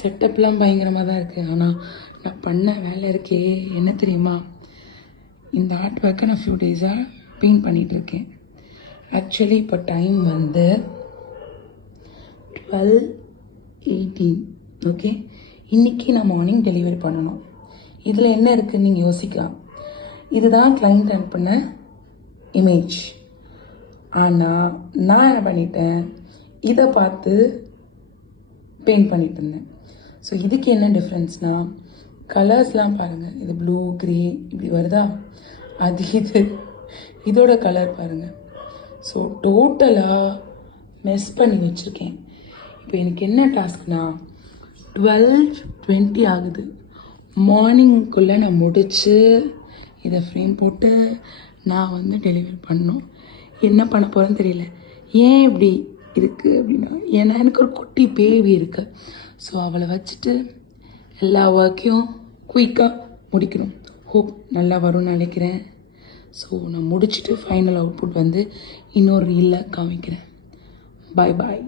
செட்டப்லாம் பயங்கரமாக தான் இருக்குது. ஆனால் நான் பண்ண வேலை இருக்கே என்ன தெரியுமா, இந்த ஆர்ட் ஒர்க்கை நான் ஃபியூ டேஸாக பெயிண்ட் பண்ணிகிட்ருக்கேன். ஆக்சுவலி இப்போ டைம் வந்து 12:18. ஓகே, இன்றைக்கி நான் மார்னிங் டெலிவரி பண்ணணும். இதில் என்ன இருக்குதுன்னு நீங்கள் யோசிக்கலாம். இதுதான் கிளைண்ட் அனுப்பின இமேஜ். ஆனால் நான் என்ன பண்ணிட்டேன், இதை பார்த்து பெயிண்ட் பண்ணிட்டு இருந்தேன். ஸோ இதுக்கு என்ன டிஃப்ரென்ஸ்னால், கலர்ஸ்லாம் பாருங்கள், இது ப்ளூ க்ரே இப்படி வருதா, அது இதோட கலர் பாருங்கள். ஸோ டோட்டலாக மெஸ் பண்ணி வச்சுருக்கேன். இப்போ எனக்கு என்ன டாஸ்க்னா, 12:20 ஆகுது. மார்னிங்குள்ளே நான் முடித்து இதை ஃப்ரேம் போட்டு நான் வந்து டெலிவரி பண்ணணும். என்ன பண்ண போகிறேன்னு தெரியல. ஏன் இப்படி இருக்குது அப்படின்னா, ஏன்னா எனக்கு ஒரு குட்டி பேபி இருக்குது. ஸோ அவளை வச்சுட்டு எல்லா ஒர்க்கையும் குயிக்காக முடிக்கணும். ஹோப் நல்லா வரும்னு நினைக்கிறேன். ஸோ நான் முடிச்சுட்டு ஃபைனல் அவுட்புட் வந்து இன்னொரு ரீலில் காமிக்கிறேன். பாய் பாய்.